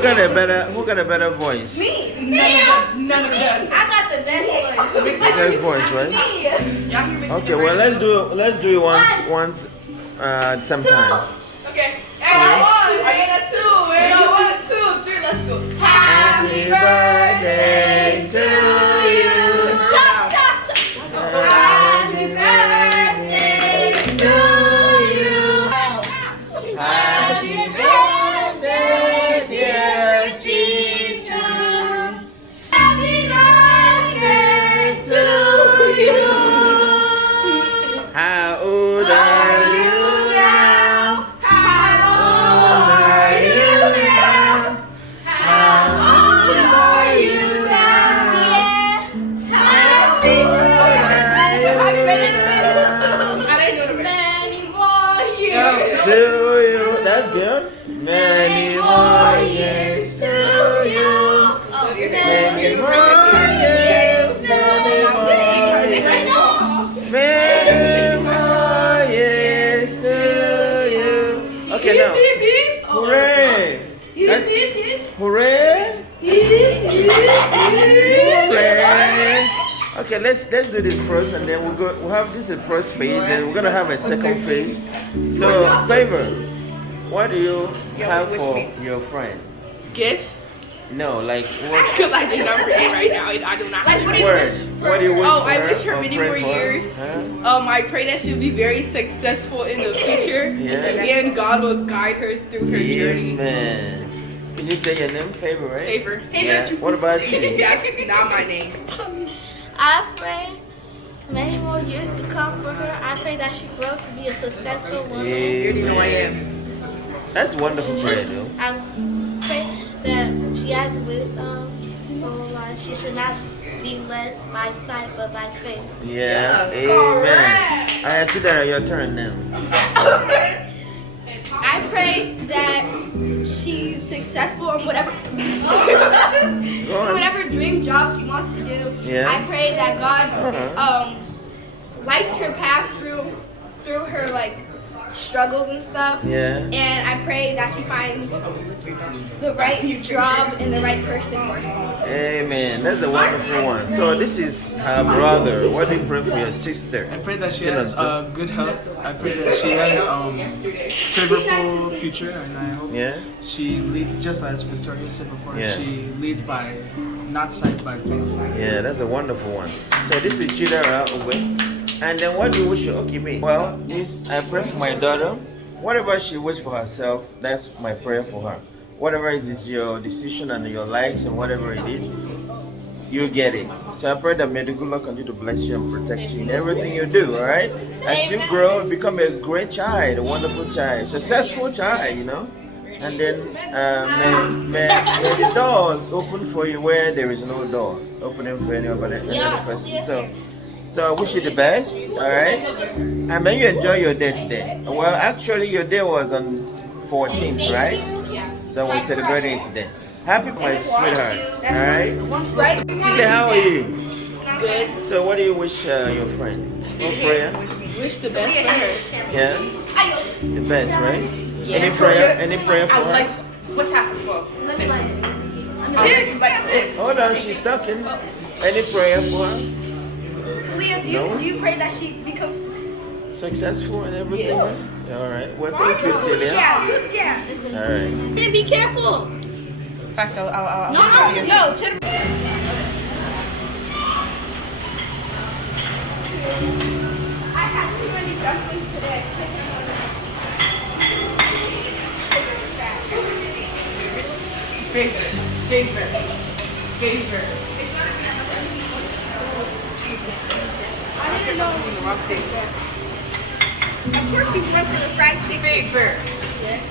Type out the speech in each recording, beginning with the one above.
Who got a better voice? Me. None of them. I got the best voice. The best voice, right? Okay, well let's do it once sometime. Okay. And one, and a two, and a 1, 2, 3, let's go. Happy birthday to you. Chop, chop, chop. Happy birthday to you. Happy birthday, dear Chicho. Happy birthday to you. How old are you? To you. That's good. Many more years to you. Many more years. Many more years to you. Okay, now. Hooray! That's hooray! Hooray! Okay, let's do this first, and then we'll have this in first phase, and we're gonna have a second phase. So, Favor, what do you have for your friend? Gifts? No, like what? Because I think I'm ready right now. I do not have any. What do you wish for I her? wish her many more years. I pray that she'll be very successful in the future, and God will guide her through her journey. Amen. Can you say your name, Favor, right? Favor. Yeah. What about you? That's not my name. I pray many more years to come for her. I pray that she grows to be a successful woman. You already know I am. That's wonderful prayer, though. I pray that she has wisdom. She should not be led by sight but by faith. Yeah. Amen. I see that your turn now. I pray that she's successful in whatever dream job she wants to do. Yeah. I pray that God lights her path through her like struggles and stuff. Yeah. And I pray that she finds the right job and the right person for her. Amen. That's a wonderful one. So this is her brother. What do you pray for your sister? I pray that she has good health. I pray that she has favorable future, and I hope she leads just as Victoria said before. She leads by not sight by faith. Yeah, that's a wonderful one. So this is Chidimma. And then what do you wish? Okay, me. Well, I pray for my daughter. Whatever she wishes for herself, that's my prayer for her. Whatever it is your decision and your life and whatever it is, you get it. So I pray that may the good Lord continue to bless you and protect you in everything you do, all right? As you grow, become a great child, a wonderful child, successful child, you know? And then may the doors open for you where there is no door, opening for any other person. So I wish you the best, all right? And may you enjoy your day today. Well, actually, your day was on 14th, right? So we're celebrating it today. Happy, my sweetheart, all right? Today, how are you? Good. So what do you wish your friend? No prayer? Wish the best for her. Yeah? The best, right? Yeah. Any prayer for her? What's half of 12? 6. Hold on, she's talking. Any prayer for her? Leah, do you pray that she becomes successful and everything? Yes. Right? All right. Well, thank you, Celia. Yeah. All right. Then be careful. In fact, I'll No. I had too many dumplings today. Favor. I didn't know. Of course you went for the fried chicken. Favor. Yes.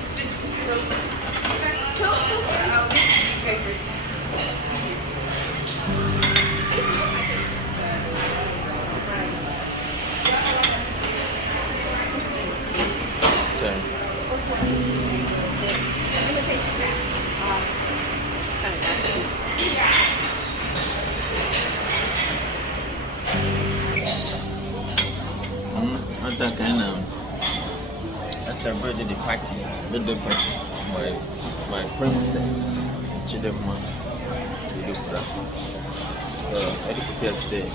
I celebrated the party, birthday party, my princess. Chidimma Eduputa. Eduputa today.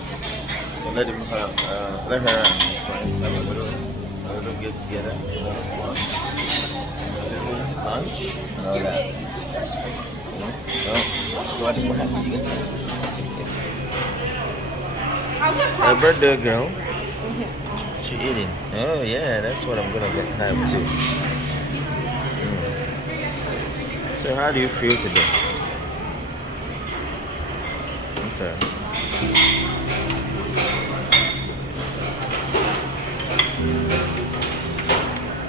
So let him have, let her and her friends have a little get together, a little fun, a little lunch, and all that. A birthday girl. She eating. Oh yeah, that's what I'm gonna have too. So how do you feel today? What's up?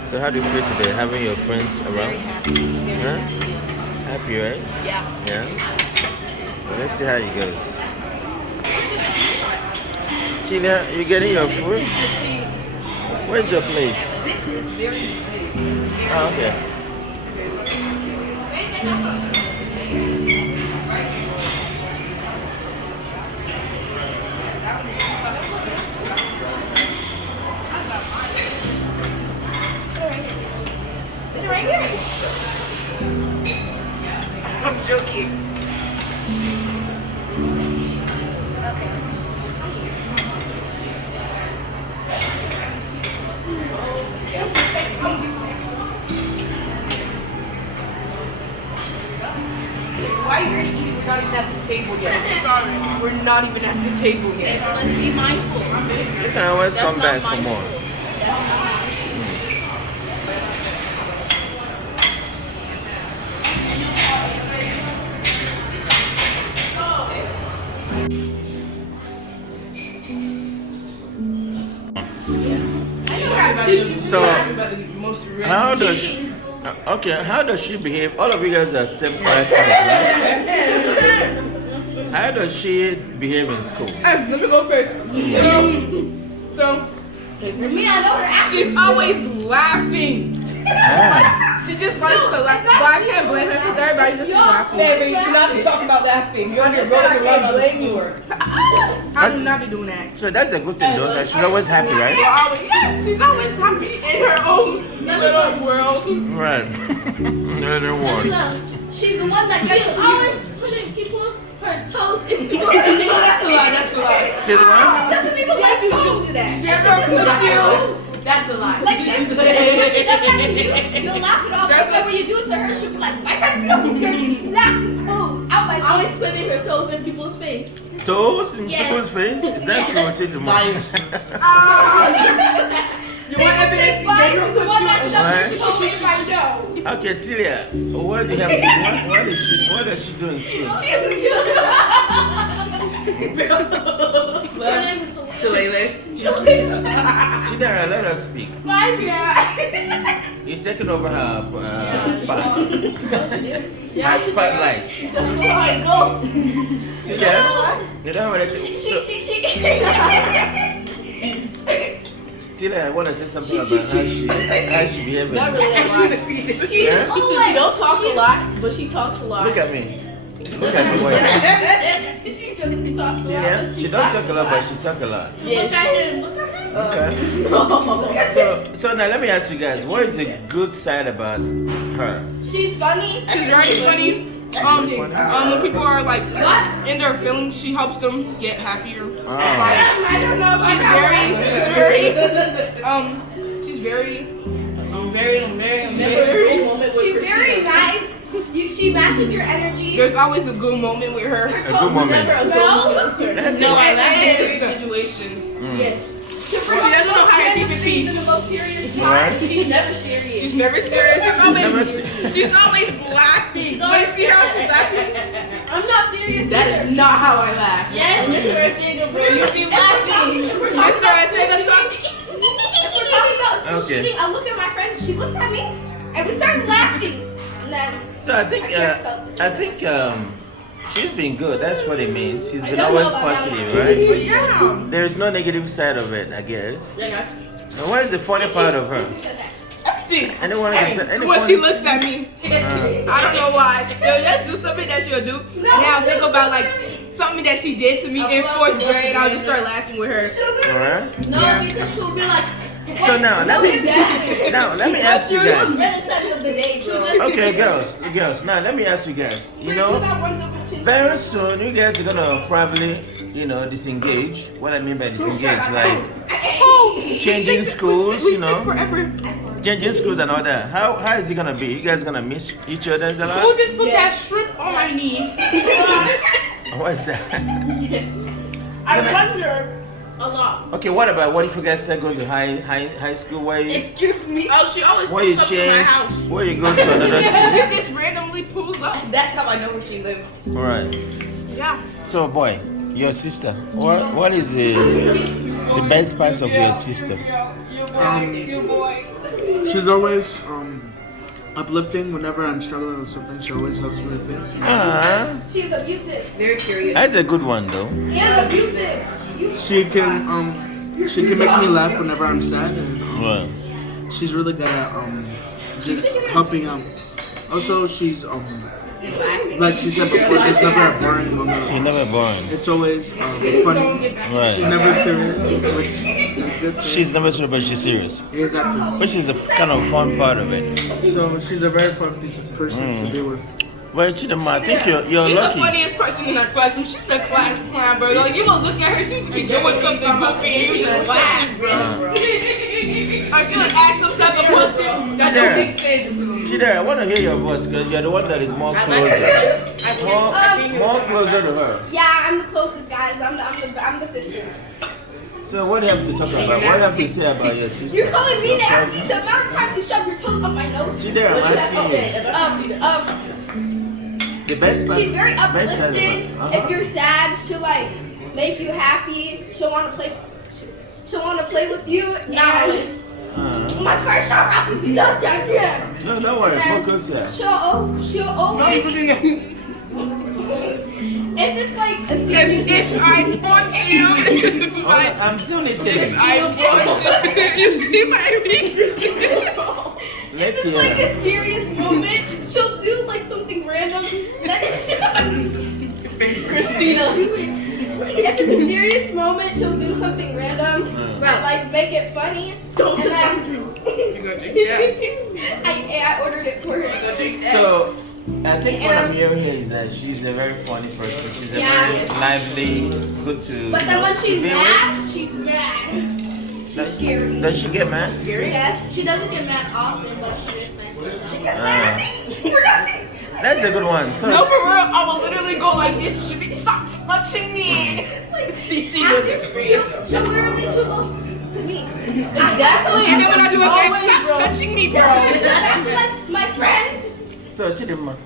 So how do you feel today, having your friends around? Huh? Happy, right? Yeah. Yeah? Well, let's see how it goes. Tina, you getting your food? Where's your plate? This is very big. Oh, okay. I'm joking. Why are you eating? We're not even at the table yet. Sorry. We're not even at the table yet. Let's be mindful. You can always come back for more. So, how does she, okay, how does she behave? All of you guys are same class, right? How does she behave in school? Let me go first. So For me, I know her acting. she's always laughing. She just likes to laugh. But I can't blame her because everybody just be laughing. Baby, you cannot be talking about laughing. You're just rolling around on the floor. I do not be doing that. So that's a good thing though, that she's always happy, right? Yes, she's always happy in her own little world. Right. Another one. She's the one that she's always putting her toes in people's face. That's a lie, that's a lie. She's what? She doesn't even like toes. That's a lie. Like, when she does that to you, you'll laugh it off. But when you do it to her, she'll be like, my friend, you're nasty toes. Out my always putting her toes in people's face. Toes in people's face? Is that true or Chidimma? You want evidence? The one that shoves her toes in my nose. Okay, Tilia, what do you have? What does she do in school? Chidara, let her speak. You're taking over her spot. Her spotlight. Tilia, you don't want to. Tilia, I want to say something about how she behaves. Not really. She don't talk a lot, but she talks a lot. Look at me. Look at me. She doesn't talk a lot. Tilia, she don't talk a lot, but she talk a lot. Look at him. Look at him. Okay. So now let me ask you guys, what is the good side about her? She's funny. She's very funny. When people are like in their feelings, she helps them get happier. Oh. I don't know about She's very nice. She matches your energy. There's always a good moment with her. Her good toes moment. never a good moment. No, I laugh in serious situations. Yes. She doesn't know how to keep it peace. In the most serious Right? part. She's never serious. She's never serious. She's Never always laughing. She's But always see how she's laughing? I'm not serious. That either. is not how I laugh. Yes, Mr. Ortega, bro. You be laughing. If we're talking Mr. about Ortega, school shooting, if we're talking about school Okay. shooting, I look at my friend, she looks at me, and we start laughing. And then So I think she's been good. That's what it means. She's been don't know always about that positive, one. right? Yeah. There's no negative side of it, I guess. Yeah, And what is the funny part of her? everything. Anyone can tell? Any When funny- she looks at me, I don't know why. She'll just do something that she'll do. And then I'll think about like something that she did to me in 4th grade. I'll just start laughing with her. Alright? no, because she'll be like, So now let me ask you guys. Okay, girls. Now let me ask you guys. You know, very soon you guys are gonna probably, you know, disengage. What I mean by disengage, like changing schools, you know, changing schools and all that. How is it gonna be? You guys gonna miss each other a lot? Who just put that shrimp on my knee? What's that? I wonder a lot. Okay, what if you guys start going to high school? Where you? Excuse me. Oh, she always Where you pulls up to my change? house. Where you go to another school? She just randomly pulls up. That's how I know where she lives. All right. Yeah. So, boy, your sister. What is the best part of your sister? You boy. She's always uplifting whenever I'm struggling with something. She always helps me with it. She's abusive. Very curious. That's a good one, though. And abusive. She can make me laugh whenever I'm sad, and Right. she's really good at just helping out. Also, she's like she said before, there's never a boring moment. She's never boring. It's always funny. Right. She's never serious, which is a good thing. She's never serious, but she's serious. Exactly. Which is a kind of fun part of it. So she's a very fun piece of person to be with. Well, Chidimma, I think you're She's lucky. the funniest person in our class. She's the class clown, bro. Like, you will look at her, she just be doing something goofy and you just laugh, bro. Or she like ask some type of question that don't make sense. Chidera, I want to hear your voice because you're the one that is more closer. More closer to her. Yeah, I'm the closest, guys. I'm the sister. So what do you have to talk about? What do you have to say about your sister? You're calling me Your nasty. cousin? The amount of time you shove your toes up my nose. Chidera, I'm asking you. The best part. She's very best part uplifting. about- If you're sad, she'll like make you happy. She'll want to play. She'll want to play with you. And my first shot rap is just like that. No, don't worry. Focus here. She'll always. If it's like a serious. If I punch you, I'm still listening. I punch you, you see my fingers? Let's If it's like hear. a serious moment, she'll do like something random. Christina. If it's a serious moment, she'll do something random, like make it funny. Don't and then, You go drink that. I ordered it for her. So, I think what I'm hearing here is that she's a very funny person. She's a very lively, good to. But then when to she's be mad, she's mad. She's scary. Does she get mad? Yes, she doesn't get mad often, but she is mad. She gets mad at me for nothing. That's a good one. So, No, for real, I will literally go like this. She be stop touching me. She'll literally go to me. Exactly. And then when I do it back, stop touching me, bro. Actually, like my friend. So Chidimma,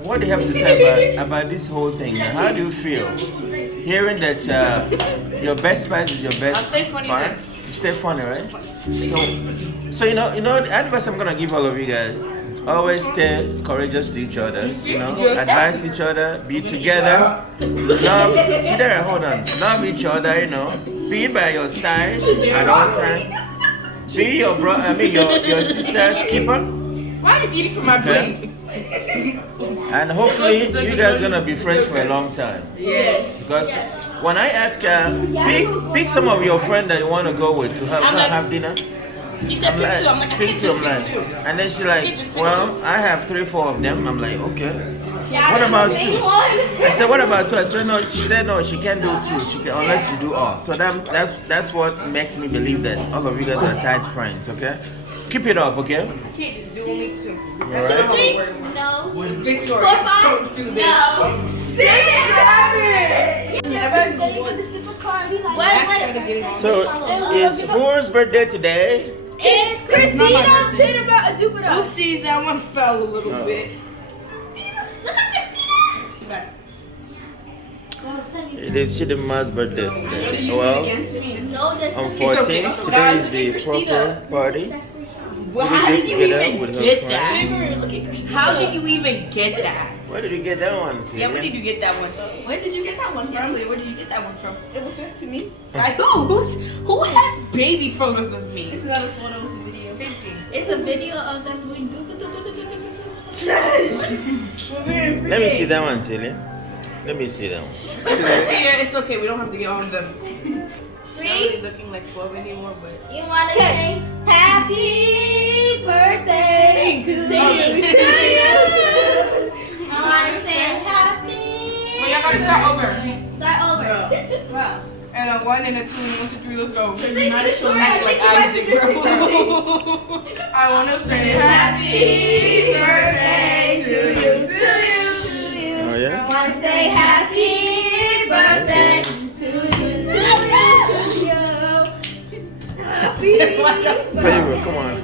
what do you have to say about this whole thing? How do you feel hearing that your best part is your best I'll stay funny part? then. You stay funny, right? So you know the advice I'm gonna give all of you guys. Always stay courageous to each other. You know, advise each other, be together. Love, Chidera, hold on. Love each other. You know, be by your side at all times. Be your brother. I mean your sister's keeper. Why are you eating from my plate? And hopefully you guys gonna be friends for a long time. Yes. Because when I ask her, pick some of your friends that you want to go with to have dinner. He said pick two. I'm like, I pick can't two. just I'm pick like, two. and then she Can't like, just pick well, two. I have 3-4 of them. I'm like, okay. Yeah, What about same two? one. I said, what about two? I said, no. She said, no. She can't do two. She can unless you do all. So that's what makes me believe that all of you guys are tight friends. Okay, keep it up. Okay. You can't just do only two. All That's right. not how it works. No. Victoria, 4, 5. don't do this. No. 6. It's your birthday. You can sip a card. Be like, So is whose birthday today? It's Christina Chidimma Eduputa. Oopsies, that one fell a little bit. Look at Christina. It is Chidimma's birthday today. Well, No, that's on It's okay. 14th, So today guys, is look the at Christina. proper party. Well, We how get did you together even with her get friends. that? How did you even get that? Where did you get that one? Yeah, where did you get that one? Where did you get that one from? Honestly, where did you get that one from? It was sent to me. Like who has baby photos of me? It's not a photo, it's a video. Same thing. It's a video of them doing do. Let me see that one, Tilly. Let me see that one. Cheater, it's okay. We don't have to get on them. 3. Looking like 12 anymore, but You want to say happy birthday to you. I want to say happy. Well, y'all gotta start over. Start over. And a 1 and a 2 and 1, 2, 3, let's go. act like Isaac, bro. I wanna say Happy birthday to you. Oh I yeah. want to say happy birthday to you. Happy. Favorite, come on.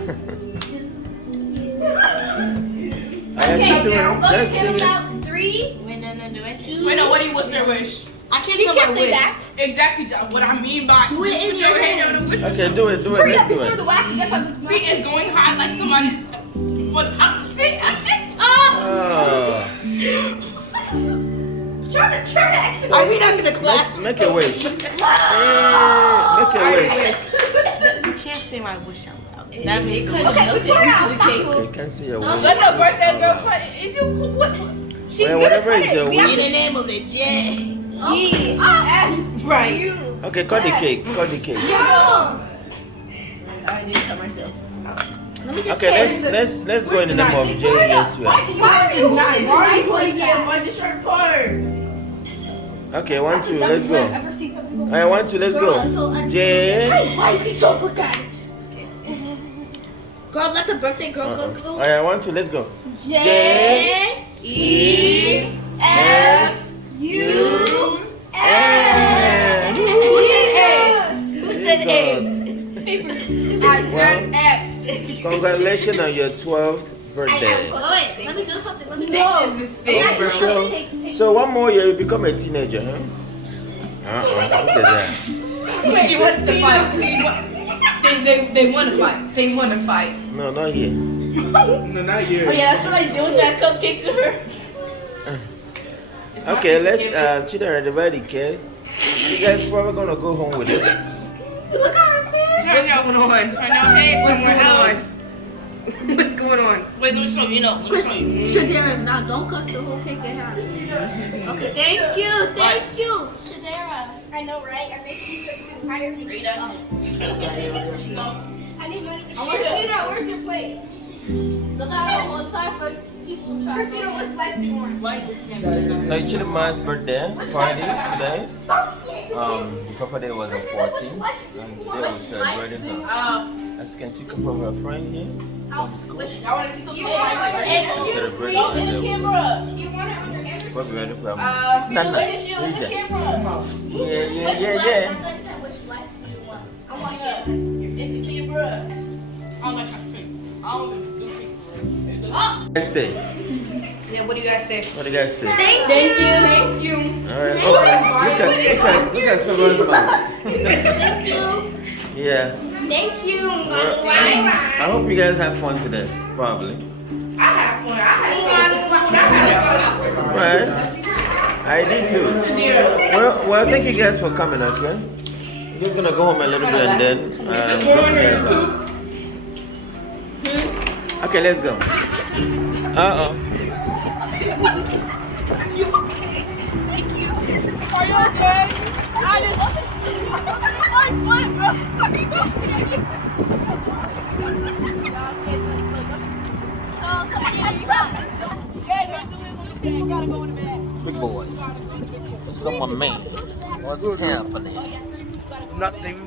Okay, now go Let's to sing it. about 3. Wait, no, do it. 2. Wait, no, what do you wish her wish? I can't She tell can't my say wish. that. Exactly, what I mean by Do it in put your hand hand. on the wish. Okay, do it. Hurry Let's up do before it. the wax gets on the See, it's going high like somebody's foot. See, Oh. Try to exit. Are we not gonna clap? Make a wish. Make a wish. You can't say my wish out loud. That means the Okay, Victoria, I'll stop you. Okay, can't see your wish. let the birthday girl play. Is you what? She Well, good whatever at is your it. We have In the name of the J. E-S. Right. U. Okay, cut the cake. Cut the cake. Yo. I didn't cut myself. Let me just Okay, let's go in the name of J. Yes, we are. Why the shirt part? Okay, 1, 2, let's go. Ever seen something? Alright, 1, 2, let's go. J. Why is he so forgotten? Girl, let the birthday girl go. Alright, 1, 2, let's go. J-E-S-U-S. Who said A? I said X. Congratulations on your 12th birthday. Wait, let me do something. Let me This is the thing, bro. So 1 more year, you become a teenager, huh? Look at that. She wants to fight. They want to fight. They want to fight. No, not here. No, not yours. Oh yeah, that's what I did with that cupcake to her. Okay, let's Chidimma divide the cake. You guys probably gonna go home with it. Look at her face. Turn your head somewhere else. What's going on? Wait, let me show you. Let me show you. Shadera, now don't cut the whole cake in half. Okay, thank you. Shadera. I know, right? I make pizza too. Hire me. Rita. I need money. Christina, where's your plate? Look at her whole side for people trying. Christina, what slice do you want? So Chidimma's birthday party today. The proper day was on 14th, and today we're celebrating her. As you can see, come from her friend here from school. I want to see some You want it? Celebration and Do you want it on your hand or what we ready for? camera. Yeah. which slice do you want? I want yours. Next day. Yeah, what do you guys say? What do you guys say? Thank you. Alright. Oh, look at Fabian's mouth. Thank you. Yeah. Thank you. I hope you guys have fun today. Probably. I had fun. Right. I did too. Well, thank you guys for coming. Okay. I'm just gonna go home a little bit and then. Drop you guys off. Okay, let's go. Are you okay? I just. My foot, bro. People gotta go in the bed. Big boy. Someone man. What's happening? Nothing.